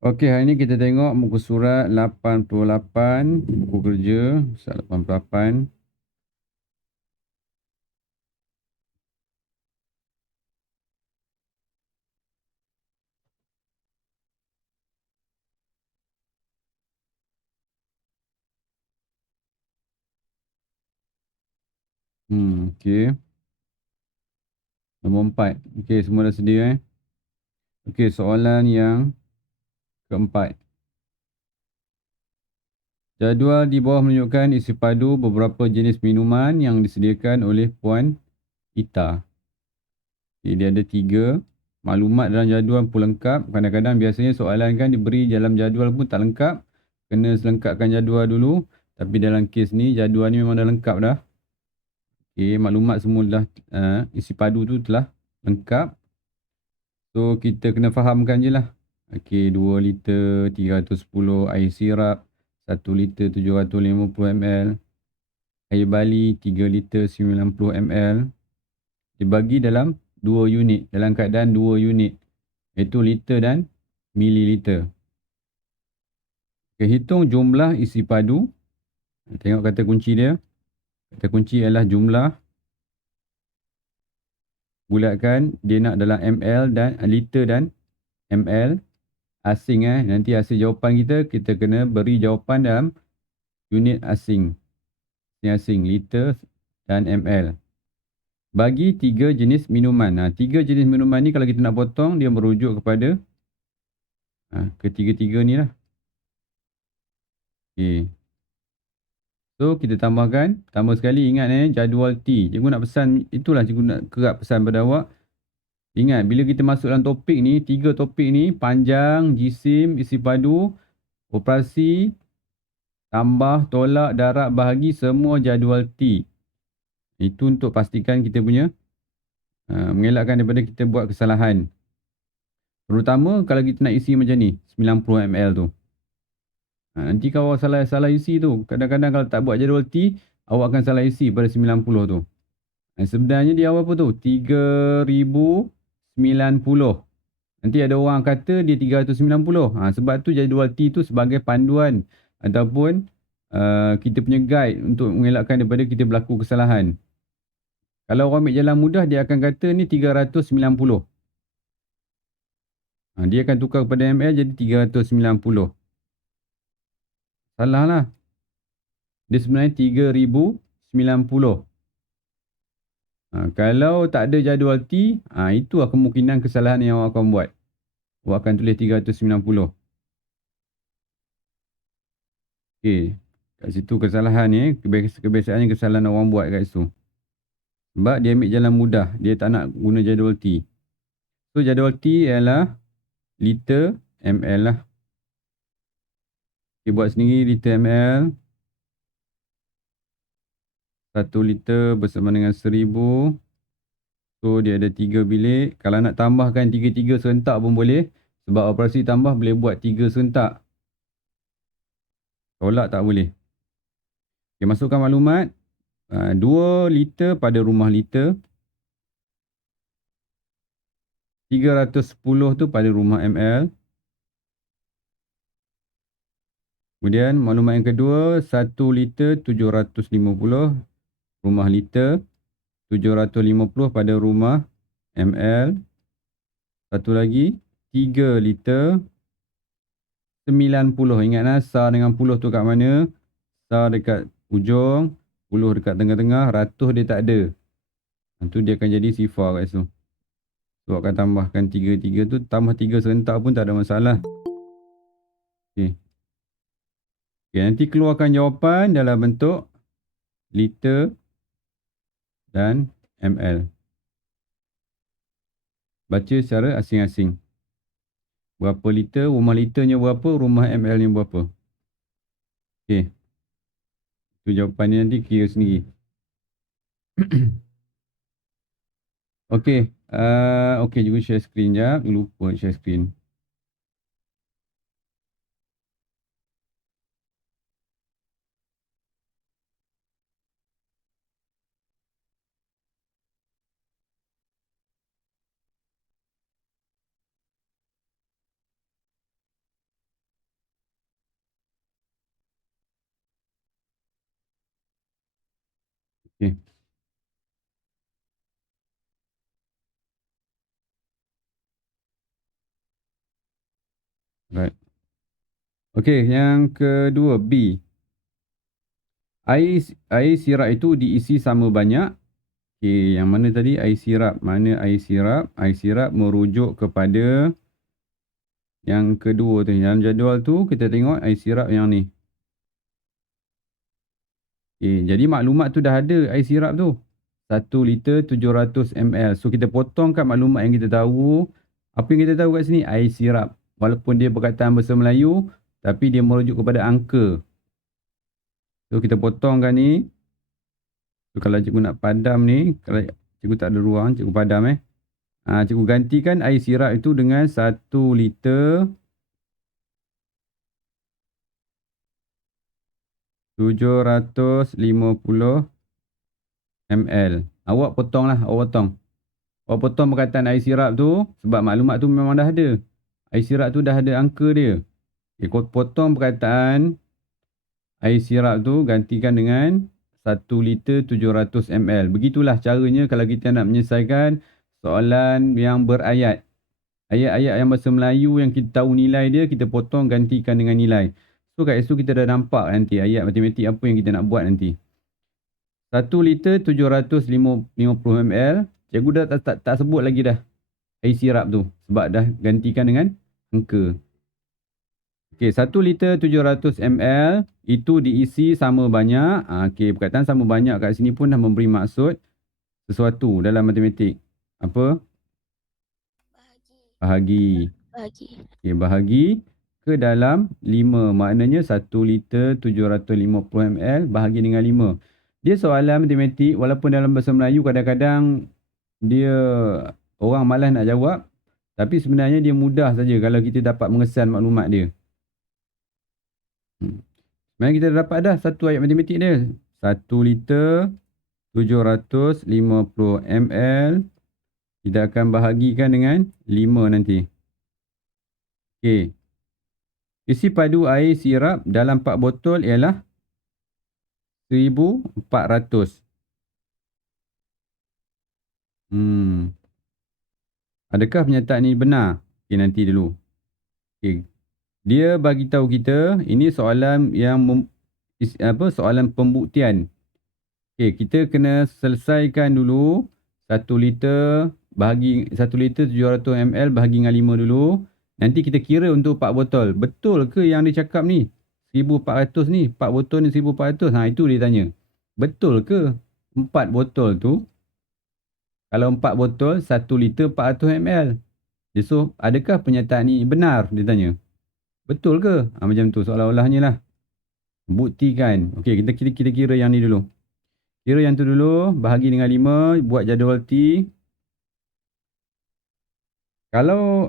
Okey, hari ni kita tengok muka surat 88, buku kerja, surat 88. Okey. Nombor 4. Okey, semua dah sedia Okey, soalan yang keempat. Jadual di bawah menunjukkan isi padu beberapa jenis minuman yang disediakan oleh Puan Ita. Okay, dia ada 3. Maklumat dalam jadual pun lengkap. Kadang-kadang biasanya soalan kan diberi dalam jadual pun tak lengkap. Kena selengkapkan jadual dulu. Tapi dalam kes ni, jadual ni memang dah lengkap dah. Okay, maklumat semua dah, isi padu tu telah lengkap. So, kita kena fahamkan je lah. Okay, 2 liter 310 air sirap, 1 liter 750 ml, air bali 3 liter 90 ml. Dibagi dalam 2 unit, dalam keadaan 2 unit. Iaitu liter dan mililiter. Okay, hitung jumlah isi padu. Tengok kata kunci dia. Kata kunci ialah jumlah. Bulatkan dia nak dalam ml dan liter dan ml. Asing nanti hasil jawapan kita kena beri jawapan dalam unit asing. Asing liter dan ml. Bagi 3 jenis minuman. 3 jenis minuman ni kalau kita nak potong, dia merujuk kepada ketiga-tiga ni lah. Okay. So, kita tambahkan. Tambah sekali ingat jadual T. Cikgu nak pesan, itulah cikgu nak kerap pesan pada awak. Ingat, bila kita masuk dalam topik ni, 3 topik ni, panjang, jisim, isi padu, operasi, tambah, tolak, darab, bahagi, semua jadual T. Itu untuk pastikan kita punya, mengelakkan daripada kita buat kesalahan. Terutama kalau kita nak isi macam ni, 90 ml tu. Nanti kalau salah isi tu, kadang-kadang kalau tak buat jadual T, awak akan salah isi pada 90 tu. Sebenarnya dia apa tu? 3090. Nanti ada orang kata dia 390. Sebab tu jadual T tu sebagai panduan ataupun kita punya guide untuk mengelakkan daripada kita berlaku kesalahan. Kalau orang ambil jalan mudah, dia akan kata ni 390. Dia akan tukar kepada ml jadi 390. Salah lah. Dia sebenarnya 3090. Kalau tak ada jadual T, itulah kemungkinan kesalahan yang awak akan buat. Awak akan tulis 390. Okey. Kat situ kesalahan ni, kebiasaannya kesalahan orang buat kat situ. Sebab dia ambil jalan mudah. Dia tak nak guna jadual T. So, jadual T ialah liter ml lah. Okay, buat sendiri liter ml. 1 liter bersama dengan 1000. So, dia ada 3 bilik. Kalau nak tambahkan 3-3 serentak pun boleh. Sebab operasi tambah boleh buat 3 serentak. Tolak tak boleh. Okay, masukkan maklumat. 2 liter pada rumah liter. 310 tu pada rumah ml. Kemudian maklumat yang kedua, 1 liter 750 rumah liter. 750 pada rumah ml. Satu lagi, 3 liter 90. Ingatlah sar dengan puluh tu kat mana? Sar dekat ujung, puluh dekat tengah-tengah, ratus dia tak ada. Itu dia akan jadi sifar kat situ. So, akan tambahkan 3-3 tu, tambah 3 serentak pun tak ada masalah. Okey. Okay, nanti keluarkan jawapan dalam bentuk liter dan ml. Baca secara asing-asing. Berapa liter, rumah liternya berapa, rumah ml-nya berapa. Okey. Itu jawapannya nanti kira sendiri. Okey. Okey, juga share screen jap. Lupa share screen. Okey. Right. Okey, yang kedua B. Air sirap itu diisi sama banyak. Okey, yang mana tadi air sirap? Mana air sirap? Air sirap merujuk kepada yang kedua tu. Dalam jadual tu kita tengok air sirap yang ni. Okey, jadi maklumat tu dah ada air sirap tu. 1 liter 700 ml. So kita potongkan maklumat yang kita tahu. Apa yang kita tahu kat sini? Air sirap. Walaupun dia perkataan bahasa Melayu, tapi dia merujuk kepada angka. So kita potongkan ni. So kalau cikgu nak padam ni, kalau cikgu tak ada ruang, cikgu padam cikgu gantikan air sirap itu dengan 1 liter 750 ml. Awak potonglah, awak potong. Awak potong perkataan air sirap tu sebab maklumat tu memang dah ada. Air sirap tu dah ada angka dia. Okay, kau potong perkataan air sirap tu gantikan dengan 1 liter 700 ml. Begitulah caranya kalau kita nak menyelesaikan soalan yang berayat. Ayat-ayat yang bahasa Melayu yang kita tahu nilai dia, kita potong gantikan dengan nilai. So kat situ kita dah nampak nanti ayat matematik apa yang kita nak buat nanti. 1 liter 750 ml. Cikgu dah tak sebut lagi dah air sirap tu. Sebab dah gantikan dengan angka. Okey, 1 liter 700 ml itu diisi sama banyak. Okey, perkataan sama banyak kat sini pun dah memberi maksud sesuatu dalam matematik. Apa? Bahagi. Okey, bahagi ke dalam 5. Maknanya 1 liter 750 ml bahagi dengan 5. Dia soalan matematik walaupun dalam bahasa Melayu kadang-kadang dia orang malas nak jawab. Tapi sebenarnya dia mudah saja kalau kita dapat mengesan maklumat dia. Sebenarnya kita dapat dah satu ayat matematik dia. 1 liter 750 ml. Kita akan bahagikan dengan 5 nanti. Okey. Isi padu air sirap dalam 4 botol ialah 1400. Adakah pernyataan ini benar? Okey, nanti dulu. Okey. Dia bagi tahu kita ini soalan yang soalan pembuktian. Okey, kita kena selesaikan dulu 1 liter 700 ml bahagi dengan 5 dulu. Nanti kita kira untuk 4 botol. Betul ke yang dia cakap ni? 1400 ni, 4 botol ni 1400. Itu dia tanya. Betul ke 4 botol tu? Kalau 4 botol 1 liter 400 ml. So, adakah pernyataan ni benar? Dia tanya. Betul ke? Macam tu seolah-olahnya lah. Buktikan. Okey, kita kira yang ni dulu. Kira yang tu dulu, bahagi dengan 5, buat jadual T. Kalau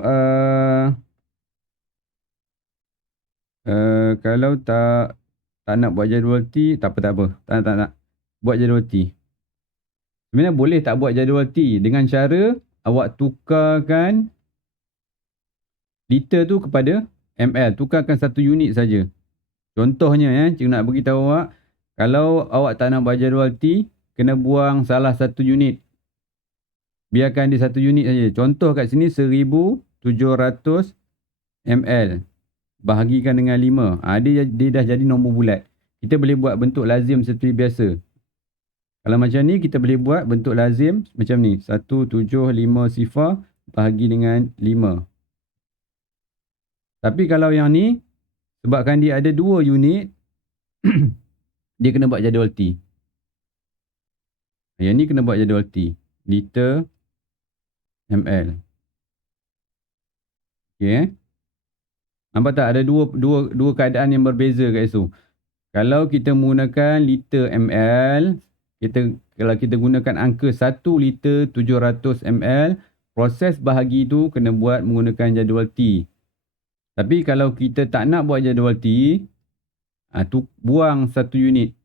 tak nak buat jadual T, tak apa. Tak nak. Buat jadual T. Sebenarnya boleh tak buat jadual T dengan cara awak tukarkan liter tu kepada ml. Tukarkan satu unit saja. Contohnya cikgu nak beritahu awak, kalau awak tak nak buat jadual T, kena buang salah satu unit. Biarkan dia satu unit saja. Contoh kat sini 1700 ml. Bahagikan dengan 5. Dia dah jadi nombor bulat. Kita boleh buat bentuk lazim seperti biasa. Kalau macam ni, kita boleh buat bentuk lazim macam ni. 175 sifar bahagi dengan 5. Tapi kalau yang ni, sebabkan dia ada 2 unit, dia kena buat jadual T. Yang ni kena buat jadual T. Liter ml. Okey. Nampak tak ada dua keadaan yang berbeza kat situ. Kalau kita menggunakan liter ml, kalau kita gunakan angka 1 liter 700 ml, proses bahagi tu kena buat menggunakan jadual T. Tapi kalau kita tak nak buat jadual T, buang satu unit.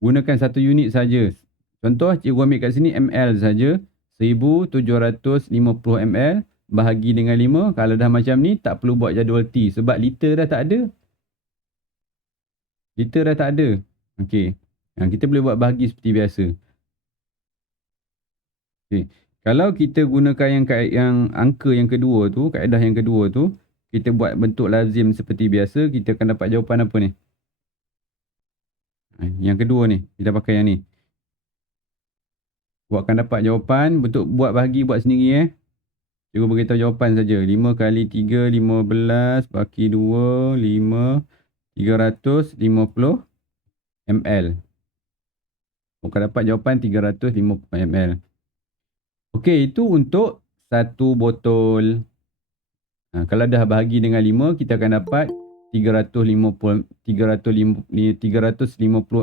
Gunakan satu unit saja. Contoh, cikgu ambil kat sini ml saja. 1750 ml bahagi dengan 5. Kalau dah macam ni, tak perlu buat jadual T. Sebab liter dah tak ada. Liter dah tak ada. Okey. Kita boleh buat bahagi seperti biasa. Okay. Kalau kita gunakan yang angka yang kedua tu, kaedah yang kedua tu, kita buat bentuk lazim seperti biasa, kita akan dapat jawapan apa ni? Yang kedua ni, kita pakai yang ni. Akan dapat jawapan, bentuk buat bahagi, buat sendiri Cikgu beritahu jawapan saja. 5 kali 3, 15, bagi 2, 5, 350 ml. Akan dapat jawapan 350 ml. Okey, itu untuk satu botol. Kalau dah bahagi dengan 5, kita akan dapat 350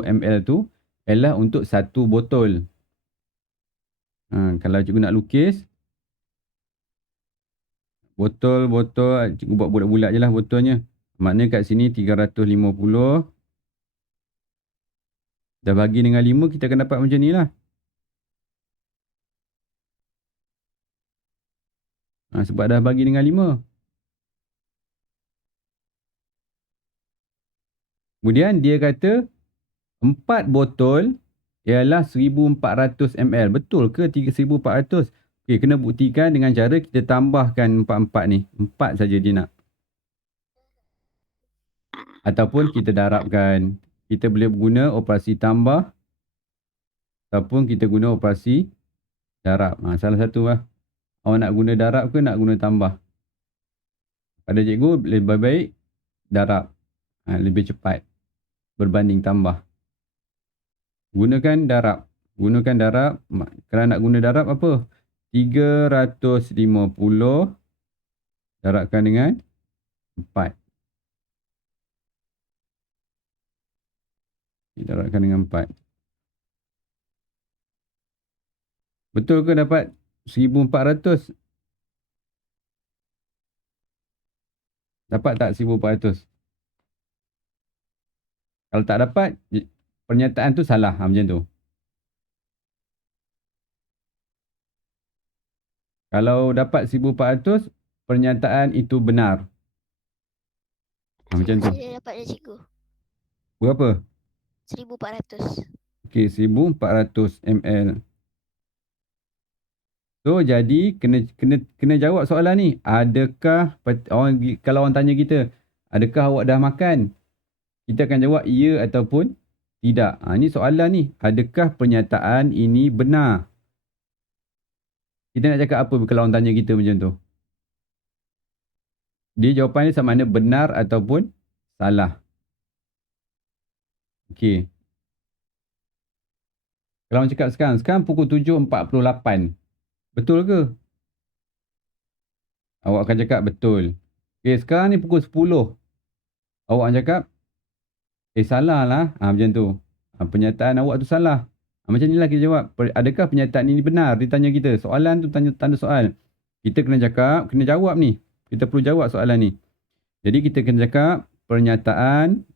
ml tu ialah untuk satu botol. Kalau cikgu nak lukis, botol, cikgu buat bulat-bulat je lah botolnya. Maknanya kat sini 350. Dah bagi dengan 5, kita akan dapat macam ni lah. Sebab dah bagi dengan 5. Kemudian dia kata 4 botol ialah 1400 ml. Betul ke 1400? Okey, kena buktikan dengan cara kita tambahkan 4-4 ni. 4 saja dia nak. Ataupun kita darabkan. Kita boleh guna operasi tambah. Ataupun kita guna operasi darab. Salah satu lah. Awak nak guna darab ke nak guna tambah? Pada cikgu lebih baik darab. Lebih cepat berbanding tambah. Gunakan darab. Kalau nak guna darab apa? 350 darabkan dengan 4. Darabkan dengan 4. Betul ke dapat 1400? Dapat tak 1400? Kalau tak dapat, pernyataan tu salah. Macam tu. Kalau dapat 1400, pernyataan itu benar. Macam tu. Saya dapat dah cikgu. Berapa? 1400. Okey, 1400 ml. So, jadi kena jawab soalan ni. Adakah, kalau orang tanya kita, adakah awak dah makan? Kita akan jawab ya ataupun tidak. Ini soalan ni. Adakah pernyataan ini benar? Kita nak cakap apa kalau orang tanya kita macam tu? Dia jawapan dia sama ada benar ataupun salah. Okey. Kalau orang cakap sekarang pukul 7.48. Betul ke? Awak akan cakap betul. Okey, sekarang ni pukul 10. Awak akan cakap, salah lah. Macam tu. Pernyataan awak tu salah. Macam inilah kita jawab. Adakah pernyataan ini benar? Dia tanya kita. Soalan tu tanda soal. Kita kena cakap, kena jawab ni. Kita perlu jawab soalan ni. Jadi kita kena cakap pernyataan.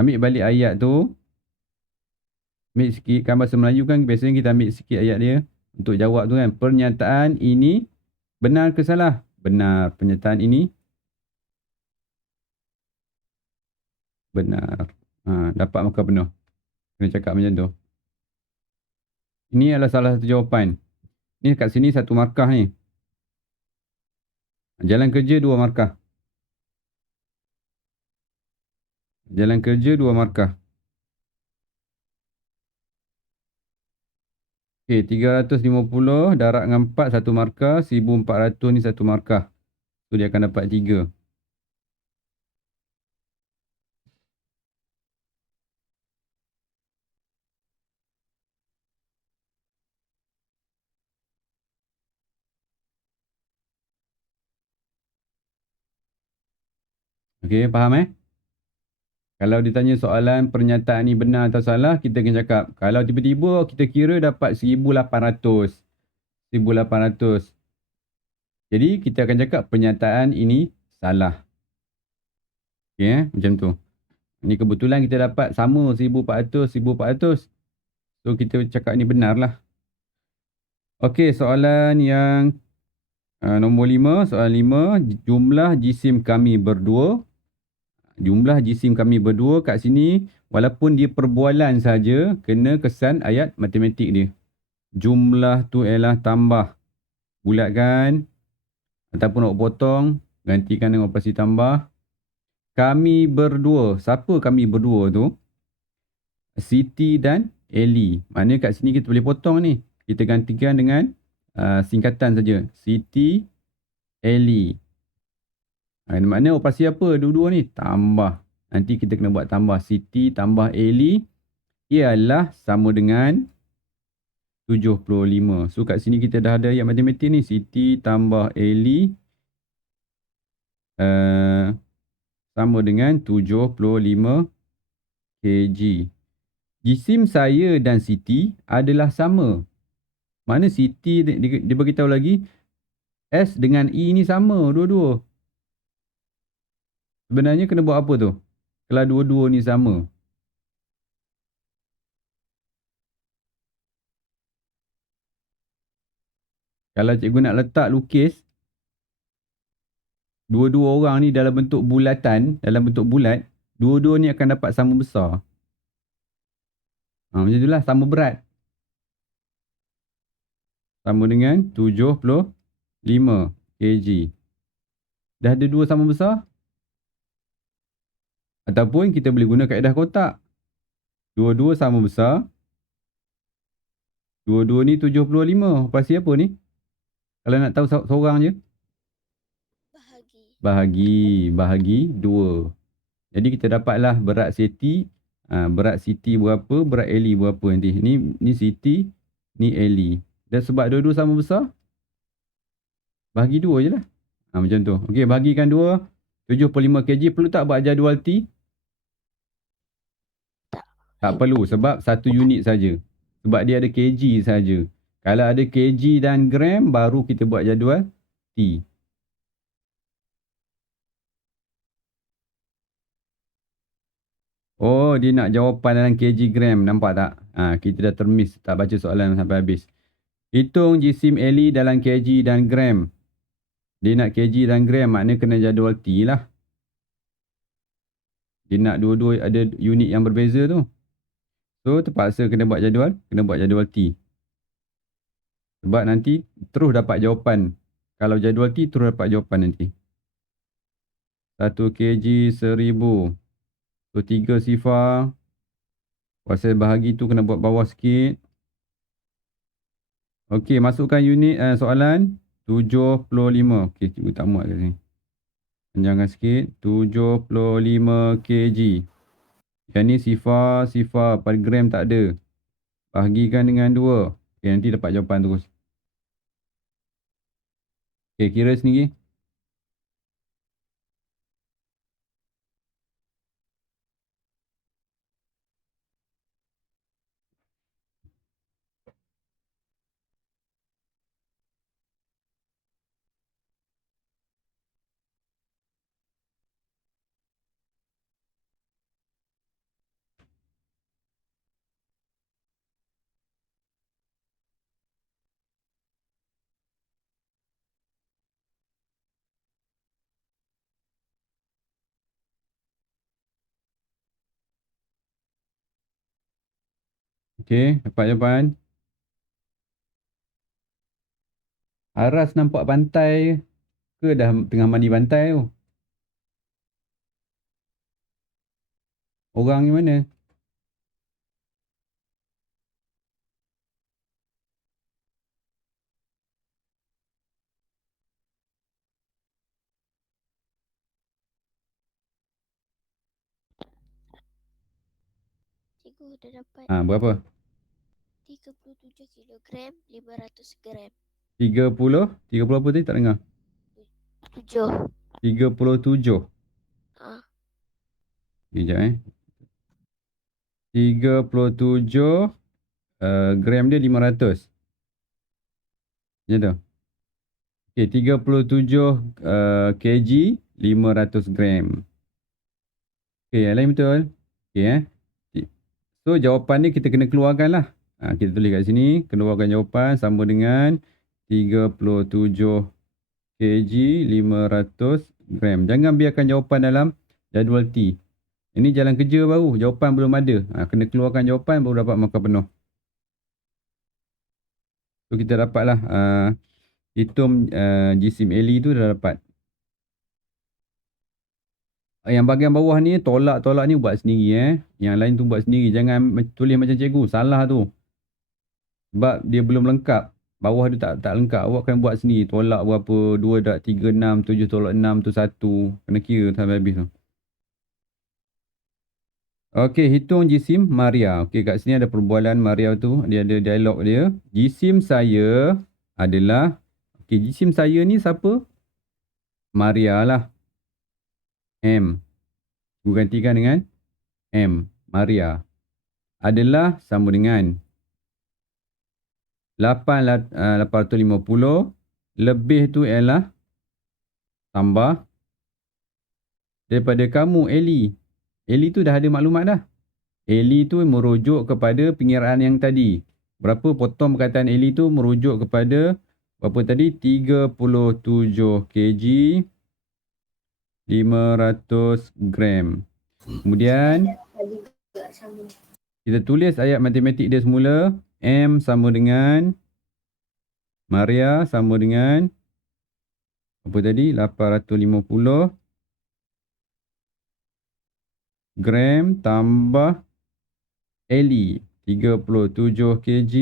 Ambil balik ayat tu. Ambil sikit kan bahasa Melayu kan. Biasanya kita ambil sikit ayat dia. Untuk jawab tu kan. Pernyataan ini benar ke salah? Benar. Pernyataan ini benar. Dapat markah penuh. Kena cakap macam tu. Ini adalah salah satu jawapan. Ni kat sini satu markah ni. Jalan kerja 2 markah. Jalan kerja 2 markah. Okey, 350 darab dengan 4 satu markah. 1400 ni satu markah. So dia akan dapat 3. Okey, faham Kalau ditanya soalan pernyataan ni benar atau salah, kita akan cakap. Kalau tiba-tiba kita kira dapat 1800. 1800. Jadi kita akan cakap pernyataan ini salah. Okey macam tu. Ni kebetulan kita dapat sama 1400, 1400. So kita cakap ni benar lah. Okey, soalan yang nombor 5. Soalan 5. Jumlah jisim kami berdua. jumlah jisim kami berdua kat sini, walaupun dia perbualan saja, kena kesan ayat matematik dia. Jumlah tu ialah tambah. Bulatkan ataupun nak potong, gantikan dengan operasi tambah. Kami berdua. Siapa kami berdua tu? Siti dan Ellie. Maknanya kat sini kita boleh potong ni. Kita gantikan dengan singkatan saja. Siti, Ellie. Maknanya operasi apa dua-dua ni? Tambah. Nanti kita kena buat tambah. Siti tambah Ellie ialah sama dengan 75. So kat sini kita dah ada ayat matematik ni. Siti tambah Ellie sama dengan 75 kg. Jisim saya dan Siti adalah sama. Mana Siti dia beritahu lagi S dengan E ni sama dua-dua. Sebenarnya kena buat apa tu? Kalau dua-dua ni sama. Kalau cikgu nak letak lukis dua-dua orang ni dalam bentuk bulatan, dalam bentuk bulat, dua-dua ni akan dapat sama besar. Macam itulah, sama berat. Sama dengan 75 kg. Dah ada dua sama besar? Ataupun kita boleh guna kaedah kotak. Dua-dua sama besar. Dua-dua ni 75. Pasti apa ni? Kalau nak tahu seorang je? Bahagi 2. Jadi kita dapatlah berat Siti. Berat Siti berapa, berat Ellie berapa nanti. Ni Siti, ni Ellie. Dan sebab dua-dua sama besar, bahagi 2 je lah. Macam tu. Okey, bahagikan 2. 75 kg. Perlu tak buat jadual T? Tak perlu sebab satu unit saja. Sebab dia ada kg saja. Kalau ada kg dan gram, baru kita buat jadual T. Oh, dia nak jawapan dalam kg gram. Nampak tak? Kita dah termiss. Tak baca soalan sampai habis. Hitung jisim Ellie dalam kg dan gram. Dia nak kg dan gram, maknanya kena jadual T lah. Dia nak dua-dua ada unit yang berbeza tu. So, terpaksa kena buat jadual T. Sebab nanti terus dapat jawapan. Kalau jadual T, terus dapat jawapan nanti. 1 kg 1000. So, 3 sifar. Kuasa bahagi tu kena buat bawah sikit. Okey, masukkan unit soalan 75. Okey, cikgu tak muat kat sini. Panjangkan sikit. 75 kg. Yang ni sifar per gram tak ada. Bahagikan dengan 2. Okey, nanti dapat jawapan terus. Okey, kira sendiri. Okey, dapat jawapan. Aras nampak pantai ke dah tengah mandi pantai tu? Orang ni mana? Cikgu dah dapat Berapa? 37 kilogram 500 gram. 30? 30 apa tadi? Tak dengar. 7. 37. Sekejap 37 gram dia 500. Macam tu. Okey, 37 kg 500 gram. Okey, yang lain betul. Okey So jawapan ni kita kena keluarkan lah. Kita tulis kat sini, keluarkan jawapan sama dengan 37 kg 500 gram. Jangan biarkan jawapan dalam Jadual T. Ini jalan kerja baru. Jawapan belum ada. Kena keluarkan jawapan baru dapat markah penuh. So kita dapatlah hitung jisim Eli tu dah dapat. Yang bahagian bawah ni tolak-tolak ni buat sendiri Yang lain tu buat sendiri. Jangan tulis macam cikgu. Salah tu. Sebab dia belum lengkap. Bawah dia tak lengkap. Awak kena buat sendiri. Tolak berapa. 2.36. 7 tolak 6 tu 1. Kena kira sampai habis tu. Okey, hitung jisim Maria. Okey, kat sini ada perbualan Maria tu. Dia ada dialog dia. Jisim saya adalah... Okey, jisim saya ni siapa? Maria lah. M. Aku gantikan dengan M. Maria. Adalah sama dengan 850. Lebih tu ialah tambah daripada kamu, Eli. Eli tu dah ada maklumat dah. Eli tu merujuk kepada pengiraan yang tadi. Berapa potong perkataan Eli tu merujuk kepada berapa tadi? 37 kg 500 gram. Kemudian kita tulis ayat matematik dia semula. M sama dengan Maria sama dengan apa tadi? 850 gram tambah Eli 37 kg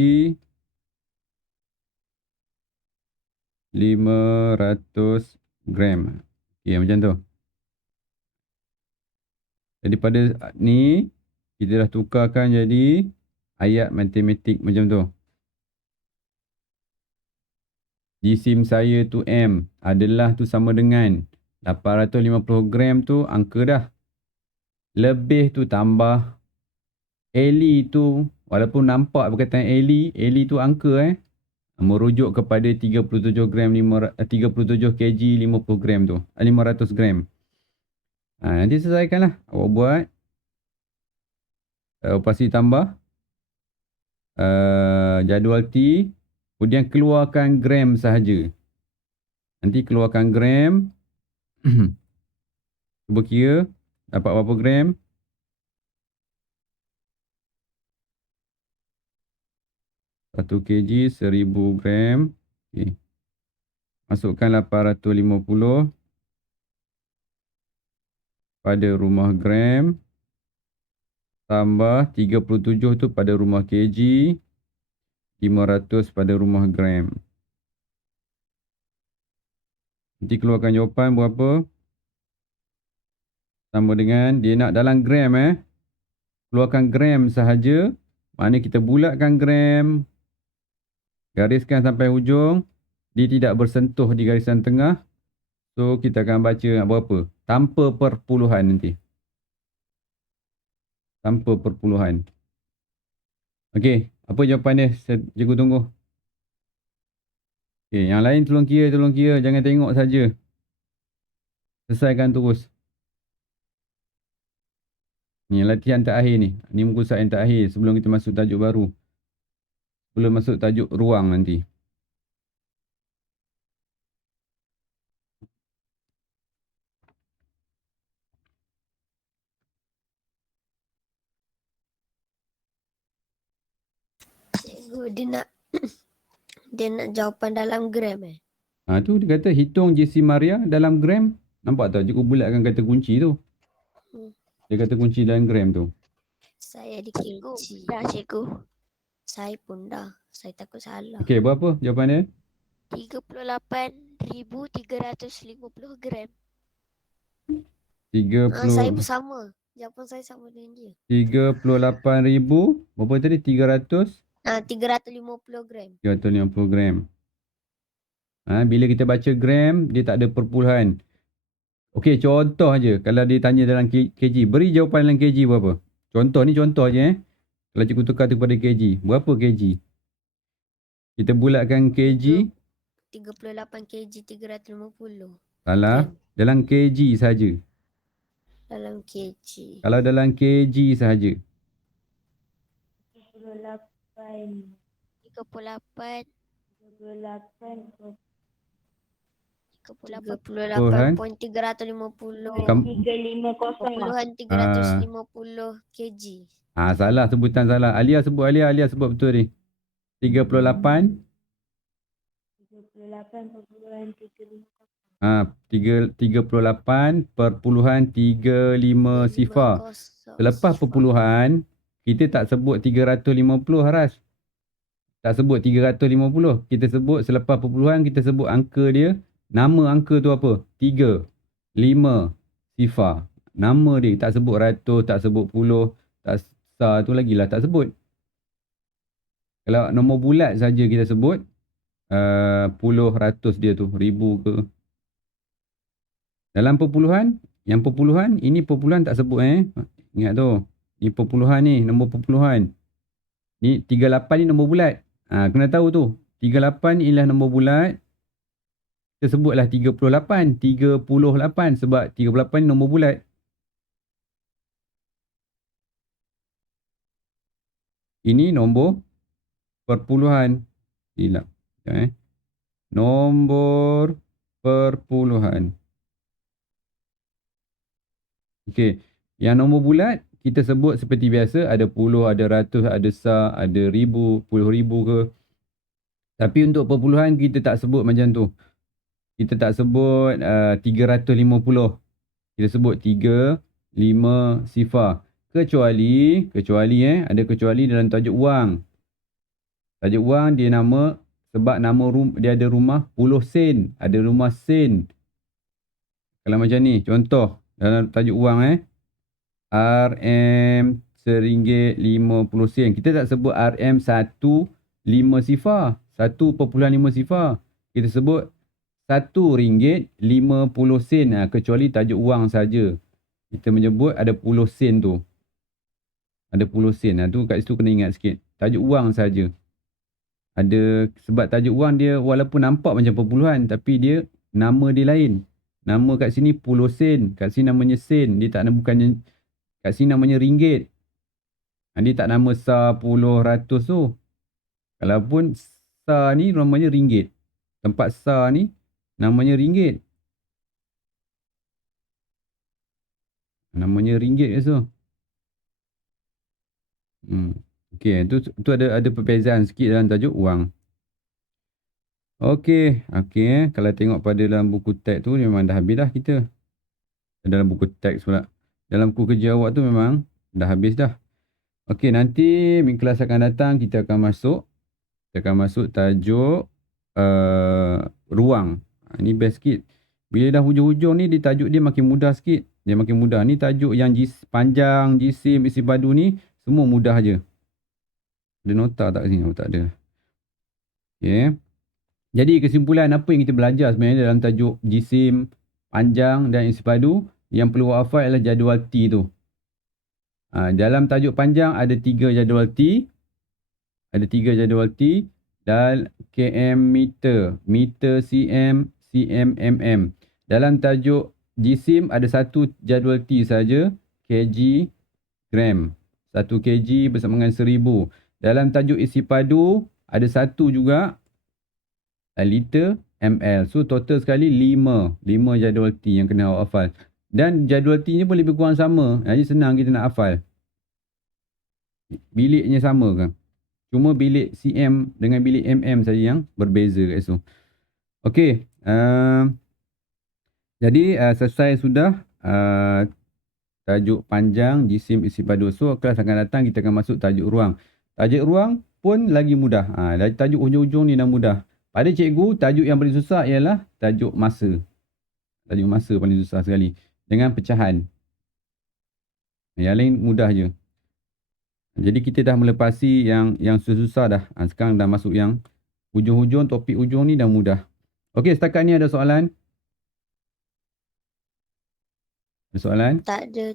500 gram. Okey, macam tu. Jadi pada ni kita dah tukarkan jadi ayat matematik macam tu. Jisim saya tu M adalah tu sama dengan 850 gram tu angka dah. Lebih tu tambah Eli tu, walaupun nampak perkataan Eli tu angka merujuk kepada 37 gram 37 kg 50 gram tu, 500 gram. Nanti selesaikanlah. Awak buat operasi tambah jadual T, kemudian keluarkan gram sahaja. Nanti keluarkan gram. Cuba kira dapat berapa gram. Satu kg 1000 gram. Okay. Masukkan 850 pada rumah gram. Tambah 37 tu pada rumah kg. 500 pada rumah gram. Nanti keluarkan jawapan berapa. Sama dengan dia nak dalam gram keluarkan gram sahaja. Maknanya kita bulatkan gram. Gariskan sampai hujung. Dia tidak bersentuh di garisan tengah. So kita akan baca nak berapa. Tanpa perpuluhan nanti. Tanpa perpuluhan. Okey. Apa jawapan dia? Cikgu tunggu. Okey. Yang lain tolong kira. Jangan tengok saja. Selesaikan terus. Ni latihan terakhir ni. Ni muka surat yang terakhir sebelum kita masuk tajuk baru. Sebelum masuk tajuk ruang nanti. Cikgu dia nak dia nak jawapan dalam gram Tu dia kata hitung JC Maria dalam gram. Nampak tak cikgu bulatkan kata kunci tu. Dia kata kunci dalam gram tu. Saya dikunci. Dah cikgu. Saya pun dah. Saya takut salah. Okey, berapa jawapan dia? 38,350 gram. 30. Saya pun sama. Jawapan saya sama dengan dia. 38,000. Berapa tadi? 300? 350 gram. 350 gram. Bila kita baca gram, dia tak ada perpuluhan. Okey, contoh aja. Kalau dia tanya dalam kg, beri jawapan dalam kg berapa? Contoh ni contoh aja Kalau cikgu tukar tu kepada kg, berapa kg? Kita bulatkan kg. 38 kg 350. Salah. Dalam kg saja. Dalam kg. Kalau dalam kg sahaja. 38. 38. 38.350 Kam- 350 Ah, 350 kg. salah sebutan salah. Alia sebut betul ni. 38 38.350 sifar. 350 Selepas sifar. perpuluhan, kita tak sebut 350 Haras. Tak sebut 350. Kita sebut selepas perpuluhan, kita sebut angka dia. Nama angka tu apa? 3, 5, sifar. Nama dia. Tak sebut ratus, tak sebut puluh. Tak sah tu lagi lah tak sebut. Kalau nombor bulat saja kita sebut, puluh, ratus dia tu. Ribu ke. Dalam perpuluhan, yang perpuluhan, ini perpuluhan tak sebut Ingat tu. Ni perpuluhan ni, nombor perpuluhan. Ni 38 ni nombor bulat. Kena tahu tu. 38 ialah nombor bulat. Kita sebutlah 38. 38 sebab 38 ni nombor bulat. Ini nombor perpuluhan. Silap. Nombor perpuluhan. Okey. Yang nombor bulat, kita sebut seperti biasa. Ada puluh, ada ratus, ada sah, ada ribu, puluh ribu ke. Tapi untuk perpuluhan kita tak sebut macam tu. Kita tak sebut 350. Kita sebut 3, 5 sifar. Kecuali ada kecuali dalam tajuk wang. Tajuk wang dia nama sebab dia ada rumah puluh sen, ada rumah sen. Kalau macam ni, contoh dalam tajuk wang RM RM1.50. Kita tak sebut RM1.5 sifar. 1.5 sifar. Kita sebut RM1.50. Kecuali tajuk wang saja. Kita menyebut ada puluh sen tu. Ada puluh sen. Tu kat situ kena ingat sikit. Tajuk wang saja. Ada sebab tajuk wang dia walaupun nampak macam perpuluhan tapi dia nama dia lain. Nama kat sini puluh sen. Kat sini namanya sen. Dia tak bukannya kat sini namanya ringgit. Dia tak nama sah, puluh, ratus tu. Kalaupun sah ni namanya ringgit. Tempat sah ni namanya ringgit. Namanya ringgit ke so? Okey, tu ada perbezaan sikit dalam tajuk wang. Okey, kalau tengok pada dalam buku teks tu memang dah habis dah kita. Dalam buku teks pula. Dalam buku kerja awak tu memang dah habis dah. Okey, nanti kelas akan datang kita akan masuk tajuk ruang. Ini best sikit. Bila dah hujung-hujung ni tajuk dia makin mudah sikit. Dia makin mudah. Ni tajuk yang panjang, jisim, isi padu ni semua mudah je. Ada nota tak sini? Oh, tak ada. Okey. Jadi kesimpulan apa yang kita belajar sebenarnya dalam tajuk jisim, panjang dan isi padu, yang perlu hafal adalah jadual T tu. Dalam tajuk panjang ada 3 jadual T. Ada 3 jadual T dan km meter, meter cm, cm mm. Dalam tajuk jisim ada 1 jadual T saja, kg gram. 1 kg bersama dengan 1000. Dalam tajuk isi padu ada 1 juga, liter ml. So total sekali 5 jadual T yang kena awak hafal. Dan jadual T ni pun lebih kurang sama. Jadi senang kita nak hafal. Biliknya sama kan? Cuma bilik cm dengan bilik mm saja yang berbeza kat situ. Okey. Jadi selesai sudah tajuk panjang, jisim, isi padu. So kelas akan datang kita akan masuk tajuk ruang. Tajuk ruang pun lagi mudah. Dari tajuk hujung-hujung ni dah mudah. Pada cikgu, tajuk yang paling susah ialah tajuk masa. Tajuk masa paling susah sekali. Dengan pecahan. Yang lain mudah je. Jadi kita dah melepasi yang susah dah. Sekarang dah masuk yang hujung-hujung, topik hujung ni dah mudah. Okey, setakat ni ada soalan? Ada soalan? Tak ada.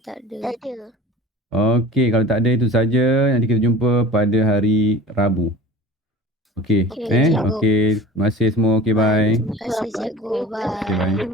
Okey, kalau tak ada itu saja. Nanti kita jumpa pada hari Rabu. Okey. Okey, cikgu. Okey. Terima kasih semua. Okey, bye. Terima kasih cikgu. Bye. Okey, bye.